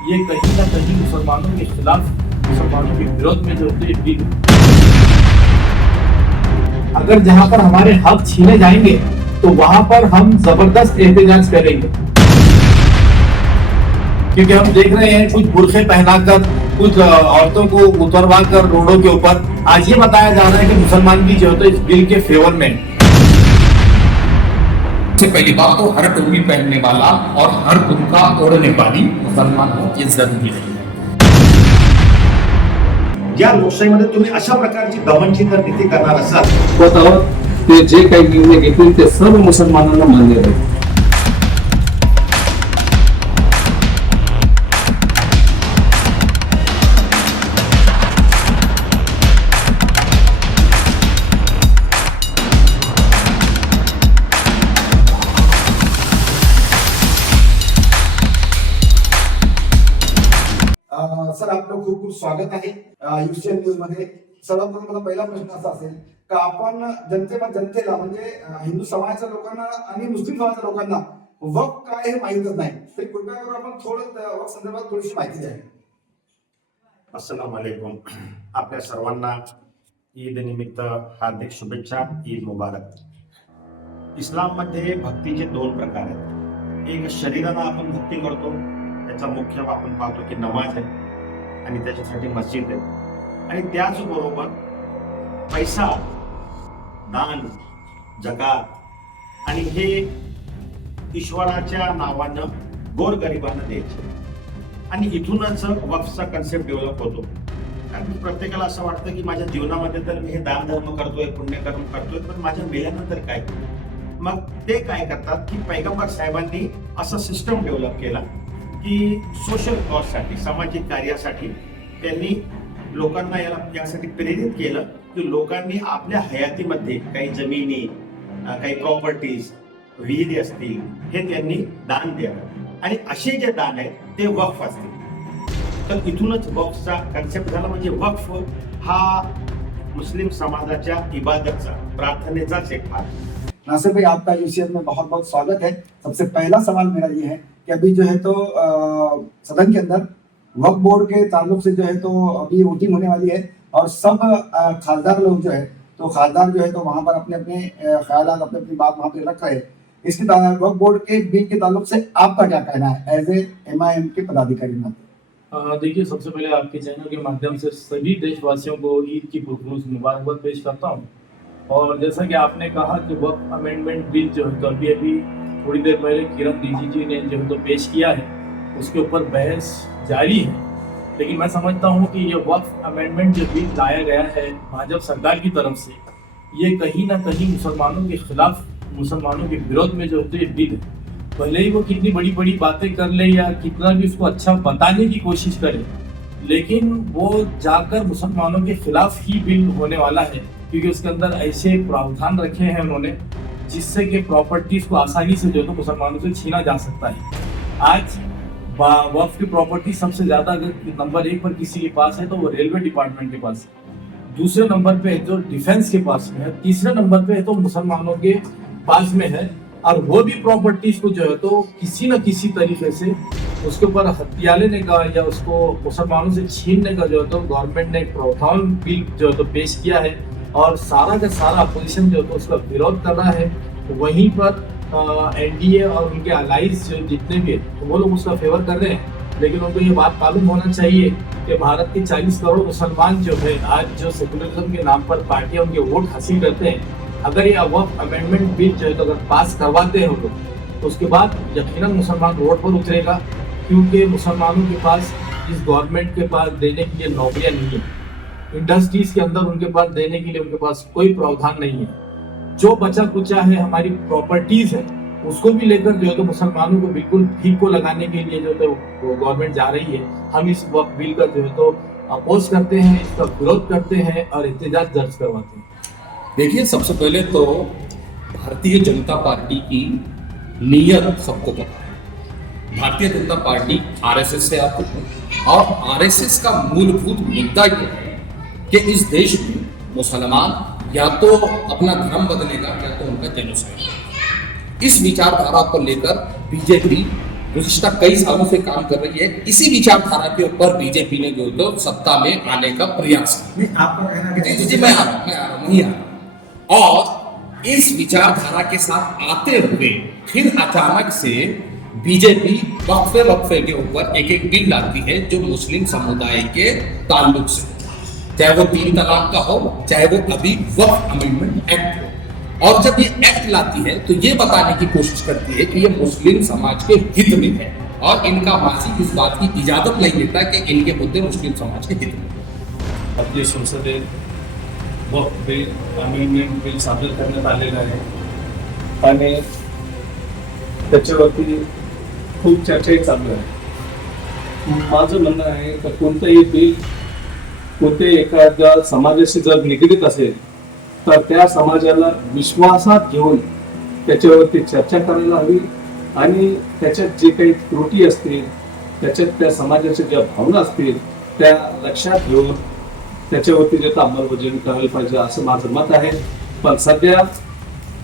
ये कहीं ना कहीं मुसलमानों के खिलाफ, मुसलमानों के विरोध में जो है बिल। अगर जहां पर हमारे हक छीने जाएंगे तो वहां पर हम जबरदस्त एहतजाज करेंगे, क्योंकि हम देख रहे हैं कुछ बुरखे पहनाकर कुछ औरतों को उतरवा कर रोडों के ऊपर आज ये बताया जा रहा है कि मुसलमान भी जो है तो इस बिल के फेवर में। सबसे पहली बात तो हर टोपी पहनने वाला और हर बुर्का ओढ़ने वाली मुसलमानों की जरूरी नहीं है। या लोकशाहीमध्ये तुम्ही अशा प्रकारची दमनची जर नीती करणार असाल स्वतःवर ते जे काही निर्णय घेतील ते सर्व मुसलमानांना मान्य आहे. सर आपलं खूप खूप स्वागत आहे युसीएन न्यूज मध्ये. सर्वात प्रथम मला पहिला प्रश्न असा असेल का आपण जनतेला म्हणजे हिंदू समाजाच्या लोकांना आणि मुस्लिम समाजाच्या लोकांना वक्फ काय हे माहीतच नाही, तर कृपया करून आपण थोडं वक्फ संदर्भात थोडीशी माहिती द्या. अस्सलाम वालेकुम. आपल्या सर्वांना ईद निमित्त हार्दिक शुभेच्छा. ईद मुबारक. इस्लाम मध्ये भक्तीचे दोन प्रकार आहेत. एक शरीराला आपण भक्ती करतो, त्याचा मुख्य आपण पाहतो की नमाज आहे आणि त्याच्यासाठी मस्जिद आहे, आणि त्याचबरोबर पैसा, दान, जकात आणि हे ईश्वराच्या नावानं गोरगरिबांना द्यायचे. आणि इथूनच वक्फचा कन्सेप्ट डेव्हलप होतो. कारण प्रत्येकाला असं वाटतं की माझ्या जीवनामध्ये तर मी हे दान धर्म करतोय, पुण्यकर्म करतोय, पण माझ्या मेल्यानंतर काय. मग ते काय करतात की पैगंबर साहेबांनी असा सिस्टम डेव्हलप केला की सोशल कॉजसाठी, सामाजिक कार्यासाठी त्यांनी लोकांना यासाठी प्रेरित केलं की लोकांनी आपल्या हयातीमध्ये काही जमिनी, काही प्रॉपर्टीज, विहिरी असतील, हे त्यांनी दान द्यावं, आणि असे जे दान आहेत ते वक्फ असतील. तर इथूनच वक्फचा कन्सेप्ट झाला. म्हणजे वक्फ हा मुस्लिम समाजाच्या इबादतचा, प्रार्थनेचाच एक भाग. नासिर भाई आपका यूसीएन में बहुत बहुत स्वागत है. सबसे पहला सवाल मेरा ये है कि अभी जो है तो सदन के अंदर वक्फ बोर्ड के ताल्लुक से जो है तो अभी वोटिंग होने वाली है और सब खासदार लोग जो है तो खासदार जो है तो वहां पर अपने अपने ख्यालात, अपनी अपनी बात वहां पे रख रहे हैं. इसके वक्फ बोर्ड के बिल के ताल्लुक से आपका क्या कहना है एज ए MIM के पदाधिकारी नाते? देखिए, सबसे पहले आपके चैनल के माध्यम से सभी देशवासियों को ईद की पुरखुरूज मुबारकबाद पेश करता हूँ. और जैसा कि आपने कहा कि वक्फ अमेंडमेंट बिल जो है तो अभी थोड़ी देर पहले किरण रिजिजू ने जो है तो पेश किया है, उसके ऊपर बहस जारी है. लेकिन मैं समझता हूँ कि ये वक्फ अमेंडमेंट जो बिल लाया गया है भाजपा सरकार की तरफ से, ये कहीं ना कहीं मुसलमानों के खिलाफ, मुसलमानों के विरोध में जो है तो ये बिल है. भले ही वो कितनी बड़ी बड़ी बातें कर ले या कितना भी उसको अच्छा बताने की कोशिश करे, लेकिन वो जाकर मुसलमानों के खिलाफ ही बिल होने वाला है, क्योंकि उसके अंदर ऐसे प्रावधान रखे हैं उन्होंने जिससे कि प्रॉपर्टीज को आसानी से जो है तो मुसलमानों से छीना जा सकता है. आज वक्फ की प्रॉपर्टी सबसे ज्यादा अगर नंबर 1 पर किसी के पास है तो वो रेलवे डिपार्टमेंट के पास है, दूसरे नंबर पे है जो डिफेंस के पास में है, तीसरे नंबर पे है तो मुसलमानों के पास में है. और वो भी प्रॉपर्टीज को जो है तो किसी न किसी तरीके से उसके ऊपर हत्या लेने का या उसको मुसलमानों से छीनने का जो है तो गवर्नमेंट ने एक प्रावधान बिल जो है तो पेश किया है, और सारा का सारा अपोजिशन जो है तो उसका विरोध कर रहा है. वहीं पर NDA और उनके अलाइज जो जितने भी तो वो लोग उसका फेवर कर रहे हैं. लेकिन उनको ये बात मालूम होना चाहिए कि भारत के 40 करोड़ मुसलमान जो है आज जो सेकुलरिज्म के नाम पर पार्टियां उनके वोट हासिल करते हैं, अगर ये वक्फ अमेंडमेंट बिल जो है तो अगर पास करवाते हैं वो लोग, तो उसके बाद यकीनन मुसलमान रोड पर उतरेगा, क्योंकि मुसलमानों के पास इस गवर्नमेंट के पास देने के लिए नौकरियां नहीं है, इंडस्ट्रीज के अंदर उनके पास देने के लिए उनके पास कोई प्रावधान नहीं है. जो बचा कुचा है हमारी प्रॉपर्टीज है उसको भी लेकर जो है तो मुसलमानों को बिल्कुल ठीक को लगाने के लिए जो है तो गवर्नमेंट जा रही है. हम इस वक्फ बिल का जो है तो अपोज करते हैं, इसका विरोध करते हैं और एहतजाज दर्ज करवाते हैं. देखिए, सबसे पहले तो भारतीय जनता पार्टी की नीयत सबको पता है. भारतीय जनता पार्टी RSS से आती है और RSS का मूलभूत मुद्दा यह है कि इस देश में मुसलमान या तो अपना धर्म बदलेगा या तो उनका जेनोसाइड. इस विचारधारा को लेकर बीजेपी गुज़िश्ता कई सालों से काम कर रही है। इसी विचारधारा के ऊपर बीजेपी ने जो तो सत्ता में आने का प्रयास किया। नहीं, आपका कहना क्या है? जी मैं आ रहा हूँ वहीं आ रहा हूँ। और इस विचारधारा के साथ आते हुए फिर अचानक से बीजेपी वक्फे के ऊपर एक बिल लाती है जो मुस्लिम समुदाय के ताल्लुक से, चाहे वो 3 तलाक का हो, चाहे वो अभी वक्फ अमेंडमेंट एक्ट हो। और जब ये एक्ट लाती है तो ये बताने की कोशिश करती है कि ये मुस्लिम समाज के हित में है, और इनका माजी इस बात की इजाजत नहीं देता कि इनके मुद्दे मुस्लिम समाज के हित में। आपली संसदेत वक्फ बिल अमेंडमेंट बिल सादर करण्यात आलेलं आहे आणि त्याच्यावरती खूप चर्चाही चालू आहे. माझं म्हणणं आहे तर कोणतंही बिल कोणत्याही एखाद्या समाजाशी जर निगडीत असेल तर त्या समाजाला विश्वासात घेऊन त्याच्यावरती चर्चा करायला हवी आणि त्याच्यात जे काही त्रुटी असतील, त्याच्यात त्या समाजाच्या ज्या भावना असतील त्या लक्षात घेऊन त्याच्यावरती जे अंमलबजावणी करायला पाहिजे असं माझं मत आहे. पण सध्या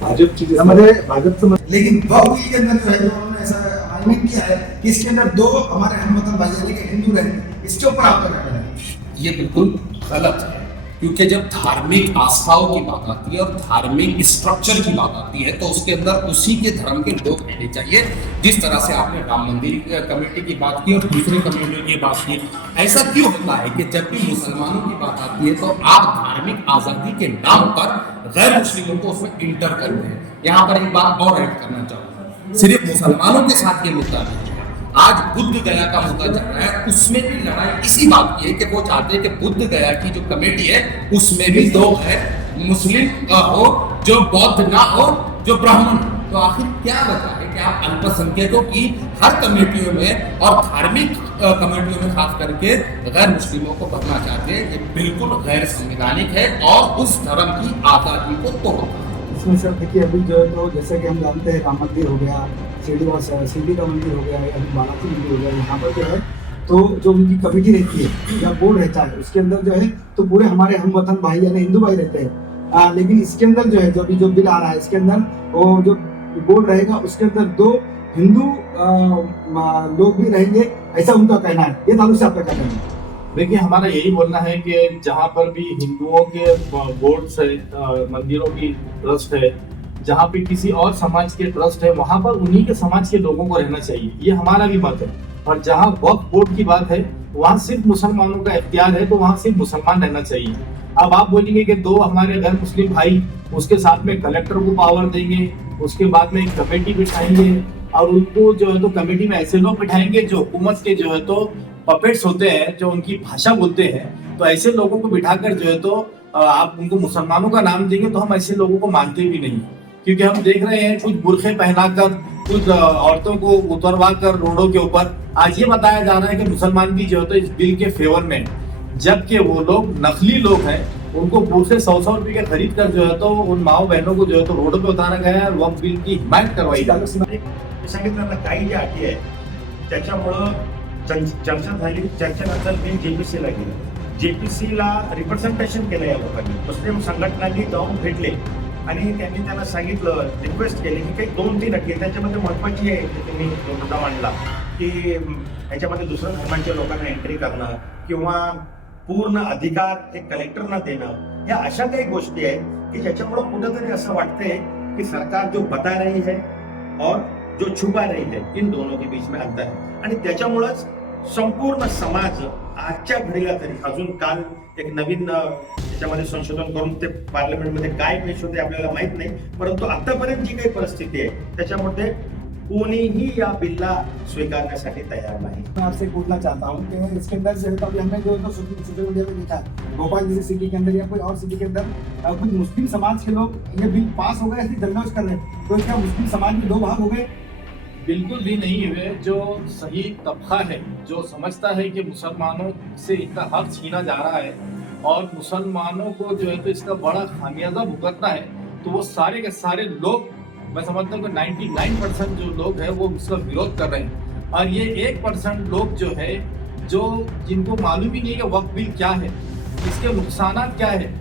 भाजपची भाजपचं लेकिन वक्फ बिल के अंदर जो है जो उन्होंने ऐसा अमेंडमेंट किया है कि इसके अंदर 2 हमारे हमवतन भाई यानी कि हिंदू रहेंगे, इसके ऊपर आपका क्या कहना है? ये बिल्कुल गलत है, क्योंकि जब धार्मिक आस्थाओं की बात आती है और धार्मिक स्ट्रक्चर की बात आती है तो उसके अंदर उसी के धर्म के लोग रहने चाहिए। जिस तरह से आपने राम मंदिर कमेटी की बात की और दूसरे कमेटी की बात की, ऐसा क्यों होता है कि जब भी मुसलमानों की बात आती है तो आप धार्मिक आजादी के नाम पर गैर मुस्लिमों को उसमें इंटर करते हैं। यहाँ पर एक बात और ऐड करना चाहूँगा, सिर्फ मुसलमानों के साथ ये मुद्दा नहीं है, आज बुद्ध गया का मुद्दा चल रहा है, उसमें भी लड़ाई इसी बात की है कि वो चाहते हैं कि बुद्ध गया की जो कमेटी है उसमें भी लोग हैं मुस्लिम हो, जो बौद्ध ना हो, जो ब्राह्मण हो। तो आखिर क्या बचा है कि आप अल्पसंख्यकों की हर कमेटियों में और धार्मिक कमेटियों में खास करके गैर मुस्लिमों को भरना चाहते हैं। ये बिल्कुल गैर संवैधानिक है और उस धर्म की आजादी को तोड़ता है। इसमें सर देखिए अभी जो है तो जैसे कि हम जानते हैं राम मंदिर हो गया, शिरडी का मंदिर हो गया, या बालाजी मंदिर हो गया, यहाँ पर जो है तो जो उनकी कमेटी रहती है या बोर्ड रहता है उसके अंदर जो है तो पूरे हमारे हमवतन भाई यानी हिंदू भाई रहते हैं। लेकिन इसके अंदर जो है जो बिल आ रहा है इसके अंदर वो जो बोर्ड रहेगा उसके अंदर 2 हिंदू लोग भी रहेंगे, ऐसा उनका कहना है। ये ताल्लुक से आपका क्या कहना है? देखिए हमारा यही बोलना है कि जहाँ पर भी हिंदुओं के बोर्ड से मंदिरों की ट्रस्ट है, जहाँ पे किसी और समाज के ट्रस्ट है, वहाँ पर उन्हीं के समाज के लोगों को रहना चाहिए, ये हमारा भी मत है। और जहाँ वक्फ बोर्ड की बात है वहाँ सिर्फ मुसलमानों का इख्तियार है तो वहाँ सिर्फ मुसलमान रहना चाहिए। अब आप बोलेंगे कि 2 हमारे गैर मुस्लिम भाई, उसके साथ में कलेक्टर को पावर देंगे, उसके बाद में एक कमेटी बिठाएंगे और उनको जो है तो कमेटी में ऐसे लोग बिठाएंगे जो हुकूमत के जो है तो पपेट्स होते हैं, जो उनकी भाषा बोलते हैं। तो ऐसे लोगों को बिठाकर जो है तो आप उनको मुसलमानों का नाम देंगे तो हम ऐसे लोगों को मानते भी नहीं, क्योंकि हम देख रहे हैं कुछ बुरखे पहनाकर कुछ औरतों को उतरवा कर रोडों के ऊपर आज ये बताया जा रहा है कि मुसलमान भी जो है तो इस बिल के फेवर में, जबकि वो लोग नकली लोग हैं, उनको बुरखे 100-100 रुपए के खरीद कर जो है तो उन माओ बहनों को जो है तो रोडों पे उतारा गया है, वक्फ बिल की हिमायत करवाई जा रही है। सांगितलं ना काही ज्या अटी आहे त्याच्यामुळं चर्चा झाली, चर्चेनंतर बिल जेपीसीला गेलं, जेपीसीला रिप्रेझेंटेशन केलं या लोकांनी, मुस्लिम संघटनांनी जाऊन भेटले आणि त्यांनी त्यांना सांगितलं, रिक्वेस्ट केली की काही 2-3 अटी आहेत, त्याच्यामध्ये महत्वाची आहे की तुम्ही मुद्दा मांडला की ह्याच्यामध्ये दुसऱ्या धर्मांच्या लोकांना एंट्री करणं किंवा पूर्ण अधिकार एक कलेक्टरना देणं, या अशा काही गोष्टी आहेत की ज्याच्यामुळं कुठंतरी असं वाटतंय की सरकार जो बता रही है और जो छुपा रही है इन दोनों के बीच में अंतर है। आणि त्याच्यामुळंच संपूर्ण समाज आजच्या घडीला तरी अजून काल एक नवीन त्याच्यामध्ये संशोधन करून ते पार्लमेंटमध्ये काय पेश होते आपल्याला माहित नाही, परंतु आतापर्यंत जी काही परिस्थिती आहे त्याच्यामध्ये कोणीही या बिलला स्वीकारण्यासाठी तयार नाही। मैं आपसे पूछना चाहता हूँ कि इसके अंदर जो है तो अभी हमने जो तो सोशल मीडिया पे देखा है भोपाल जैसे सिटी के अंदर या कोई और सिटी के अंदर कुछ मुस्लिम समाज के लोग ये बिल पास हो गए ऐसे जल्लोश कर रहे हैं, तो क्या मुस्लिम समाज में 2 भाग हो गए? बिल्कुल भी नहीं हुए। जो सही तबका है, जो समझता है कि मुसलमानों से इनका हक छीना जा रहा है और मुसलमानों को जो है तो इसका बड़ा खामियाजा भुगतना है, तो वो सारे के सारे लोग, मैं समझता हूँ कि 99% जो लोग हैं वो इसका विरोध कर रहे हैं। और ये 1% लोग जो है जो जिनको मालूम ही नहीं है कि वक्फ बिल क्या है, इसके नुकसान क्या है,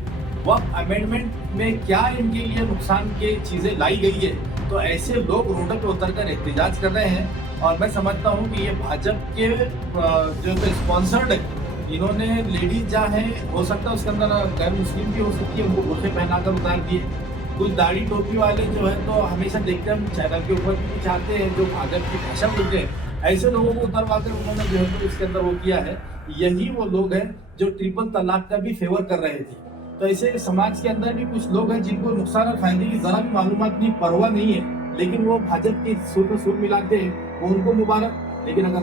वक्फ अमेंडमेंट में क्या इनके लिए नुकसान की चीज़ें लाई गई है, तो ऐसे लोग रोडों पर उतर कर एहतजाज कर रहे हैं। और मैं समझता हूँ कि ये भाजपा के जो स्पॉन्सर्ड है, इन्होंने लेडीज जहाँ है, हो सकता है उसके अंदर गैर मुस्लिम भी हो सकती है, उनको बुर्के पहनाकर उतार दिए। कुछ दाढ़ी टोपी वाले जो है तो हमेशा देखते हैं हम चैनल के ऊपर भी चाहते हैं, जो भाजपा की भाषा बोलते हैं, ऐसे लोगों को उतरवा कर उन्होंने जो है तो इसके अंदर वो किया है। यही वो लोग हैं जो ट्रिपल तलाक का भी फेवर कर रहे थे। तो ऐसे समाज के अंदर भी कुछ लोग हैं जिनको नुकसान और फायदे की जरा भी मालूमात नहीं, परवाह नहीं है, लेकिन वो भाजपा के सुर में सुर मिलाते हैं, वो उनको मुबारक। लेकिन अगर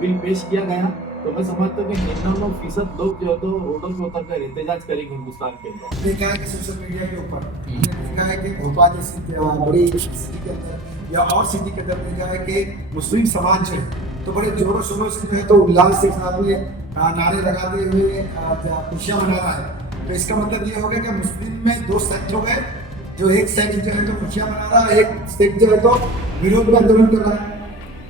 बिल पेश किया गया तो मैं समझता हूँ कि 99% लोग जो है तो रोडों पे उतर कर एहतजाज करेंगे हिंदुस्तान के अंदर। देखा है कि सोशल मीडिया के ऊपर देखा है कि भोपाल जैसी बड़ी सिटी के अंदर या और सिटी के अंदर देखा है कि मुस्लिम समाज जो है तो बड़े जोरों शोरों से जो है तो उल्लास के साथ में नारे लगाते हुए खुशियाँ मना रहा है। तो इसका मतलब ये हो गया कि मुस्लिम में दो सेक्ट हो गए, जो एक सेक्ट जो है तो खुशियाँ मना रहा है, एक सेक्ट जो है तो विरोध में आंदोलन कर रहा है।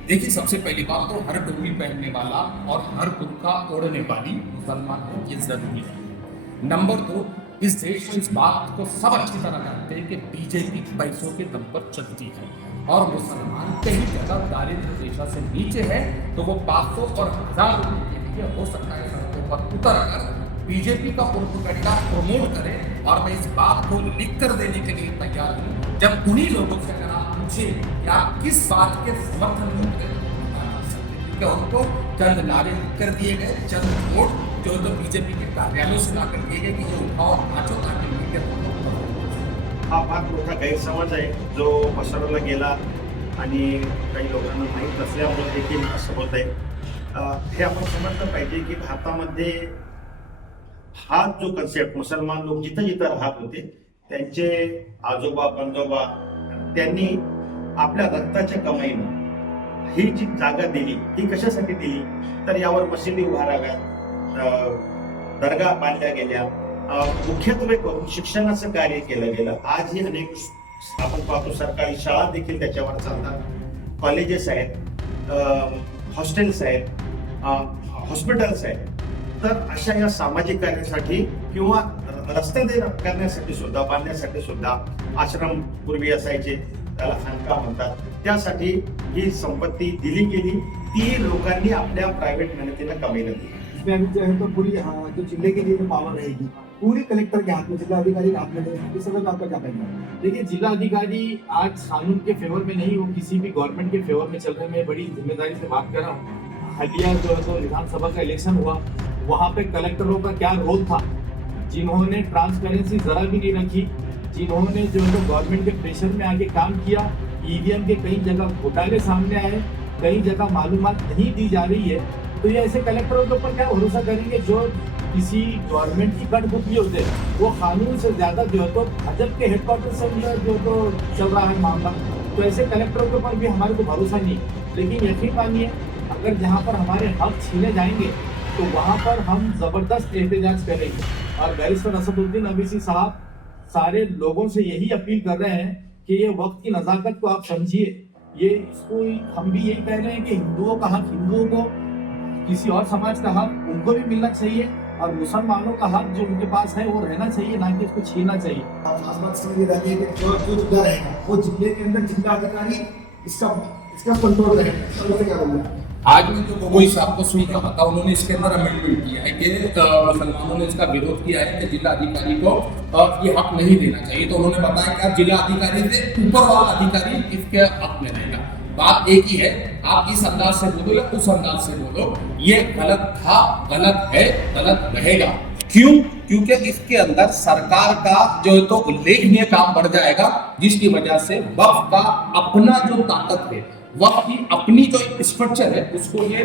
देखिए, सबसे पहली बात तो हर टोपी पहनने वाला और हर बुर्का ओढ़ने वाली मुसलमान को ये जरूरी है। नंबर 2, इस देश में इस बात को सब अच्छी तरह जानते हैं कि बीजेपी पैसों के दम पर चलती है और मुसलमान कहीं जगह दारिद्र रेखा से नीचे है, तो वो 500 और 1000 रुपये के लिए हो सकता है सड़कों पर उतर कर बीजेपी का प्रोपेगेंडा प्रमोट करे। और मैं इस बात को लिख कर देने के लिए तैयार हूँ जब उन्हीं लोगों से अगर आप पूछे कि आप किस बात के समर्थन में कि उनको चंद नारे कर दिए गए, चंद वोट जो तो बीजेपी के कार्यालयों से लाकर दिए गए कि ये उठाओ नाचो ताकि मीडिया। हा फार मोठा गैरसमज आहे जो पसरवला गेला आणि काही लोकांना माहीत नसल्यामुळे देखील असं होत आहे। हे आपण समजलं पाहिजे की भारतामध्ये हा जो कन्सेप्ट मुसलमान लोक जिथं जिथं राहत होते त्यांचे आजोबा पंजोबा त्यांनी आपल्या रक्ताच्या कमाईनं ही जी जागा दिली ही कशासाठी दिली तर यावर मशिदी उभाराव्यात, दर्गा बांधल्या गेल्या, मुख्यत्वे करून शिक्षणाचं कार्य केलं गेलं। आजही अनेक आपण पाहतो सरकारी शाळा देखील त्याच्यावर चालतात, कॉलेजेस आहेत, हॉस्टेल्स आहेत, हॉस्पिटल्स आहेत। तर अशा या सामाजिक कार्यासाठी किंवा रस्ते करण्यासाठी सुद्धा बांधण्यासाठी सुद्धा आश्रम पूर्वी असायचे, त्याला खानका म्हणतात, त्यासाठी ही संपत्ती दिली गेली, ती लोकांनी आपल्या प्रायव्हेट मेहनतीनं कमाईला दिली। इसमें अभी जो है तो पूरी जो जिले के लिए जो पावर रहेगी पूरी कलेक्टर के हाथ में, जिला अधिकारी के हाथ में रहेगी। इस समय आपका क्या कहना है? देखिए, जिला अधिकारी आज कानून के फेवर में नहीं, वो किसी भी गवर्नमेंट के फेवर में चल रहे हैं। मैं बड़ी जिम्मेदारी से बात कर रहा हूँ। हालिया जो है तो विधानसभा का इलेक्शन हुआ, वहाँ पे कलेक्टरों का क्या रोल था, जिन्होंने ट्रांसपेरेंसी जरा भी नहीं रखी, जिन्होंने जो है तो गवर्नमेंट के प्रेशर में आके काम किया। ईवीएम के कई जगह घोटाले सामने आए, कई जगह मालूमात नहीं दी जा रही है। तो ये ऐसे कलेक्टरों के ऊपर क्या भरोसा करेंगे जो किसी गवर्नमेंट की कठपुतली होते हैं। वो कानून से ज्यादा जो है तो भाजपा के हेडक्वार्टर से जो तो चल रहा है मामला। तो ऐसे कलेक्टरों के ऊपर भी हमारे को भरोसा नहीं। लेकिन यकीन मानिए, अगर जहाँ पर हमारे हक छीने जाएंगे तो वहाँ पर हम जबरदस्त एहतजाज करेंगे। और बैरिस्टर असदुद्दीन अवीसी साहब सारे लोगों से यही अपील कर रहे हैं कि ये वक्त की नज़ाकत को आप समझिए। ये इसको हम भी यही कह रहे हैं कि हिंदुओं का हक हिंदुओं को, किसी और समाज का हक उनको भी मिलना चाहिए, और मुसलमानों का हक जो उनके पास है वो रहना चाहिए, ना कि उसको छीनना चाहिए। खास बात समझ में आती है कि जो जिला रहेगा वो जिले के अंदर जिला अधिकारी इसका कंट्रोल रहेगा। तो क्या बोलना आज में जो गोगोई साहब को सुन रहा था, उन्होंने इसके अंदर अमेंडमेंट किया है कि मुसलमानों ने इसका विरोध किया है कि जिला अधिकारी को ये हक नहीं देना चाहिए। तो उन्होंने बताया कि आप जिला अधिकारी से ऊपर वाला अधिकारी इसके हक में रहेगा। बात एक ही है, आप इस अंदाज से बोलो या उस अंदाज से बोलो, ये गलत था, गलत है, गलत रहेगा। क्यों? क्योंकि इसके अंदर सरकार का जो है तो उल्लेखनीय काम बढ़ जाएगा, जिसकी वजह से वक्फ का अपना जो ताकत है, वक्फ की अपनी जो स्ट्रक्चर है, उसको ये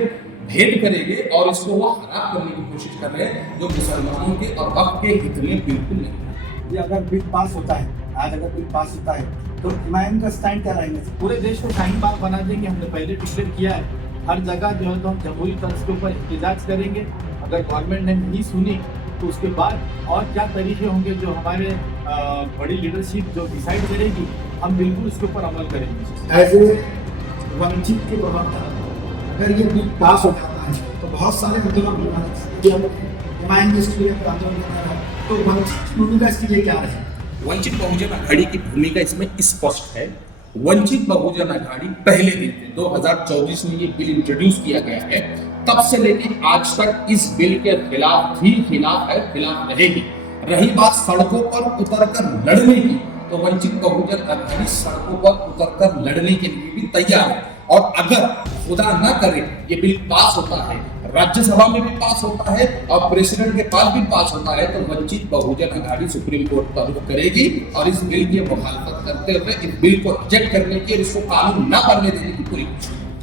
भेद करेंगे और इसको वो खराब करने की कोशिश कर रहे हैं, जो मुसलमानों के और वक्फ के हित में बिल्कुल नहीं। ये अगर बिल पास होता है, आज अगर बिल पास होता है तो हिमायन का स्टैंड क्या रहेगा? पूरे देश को शाहीन बाग बना देंगे। हमने पहले डिक्लेयर किया है, हर जगह जो है तो हम जमहूरी तर्ज के ऊपर एहतजाज करेंगे। अगर गवर्नमेंट ने नहीं सुनी तो उसके बाद और क्या तरीके होंगे जो हमारे बड़ी लीडरशिप जो डिसाइड करेगी, हम बिल्कुल उसके ऊपर अमल करेंगे। एज ए वंचित के प्रवक्ता, अगर ये बिल पास हो जाता है तो बहुत सारे आंदोलन हिमायन लिस्ट के लिए आंदोलन कर रहा है, तो वंचित भूमिका इसकी ये क्या रहे? वंचित बहुजन आघाड़ी की भूमिका इसमें स्पष्ट है वंचित बहुजन आघाड़ी पहले दिन से 2024 में ये बिल इंट्रोड्यूस किया गया है, तब से लेकर आज तक इस बिल के खिलाफ ही खिलाफ है, खिलाफ रहेगी। रही बात सड़कों पर उतरकर लड़ने की, तो वंचित बहुजन आघाड़ी सड़कों पर उतरकर लड़ने के लिए भी तैयार है। और अगर खुदा न करे ये बिल पास होता है, राज्यसभा में भी पास होता है और प्रेसिडेंट के पास भी पास होता है, तो वंचित बहुजन आघाड़ी सुप्रीम कोर्ट का रुख करेगी और इस बिल की मुखालफत करते हुए इस बिल को रिजेक्ट करने की और इसको कानून न बनने देने की पूरी कोशिश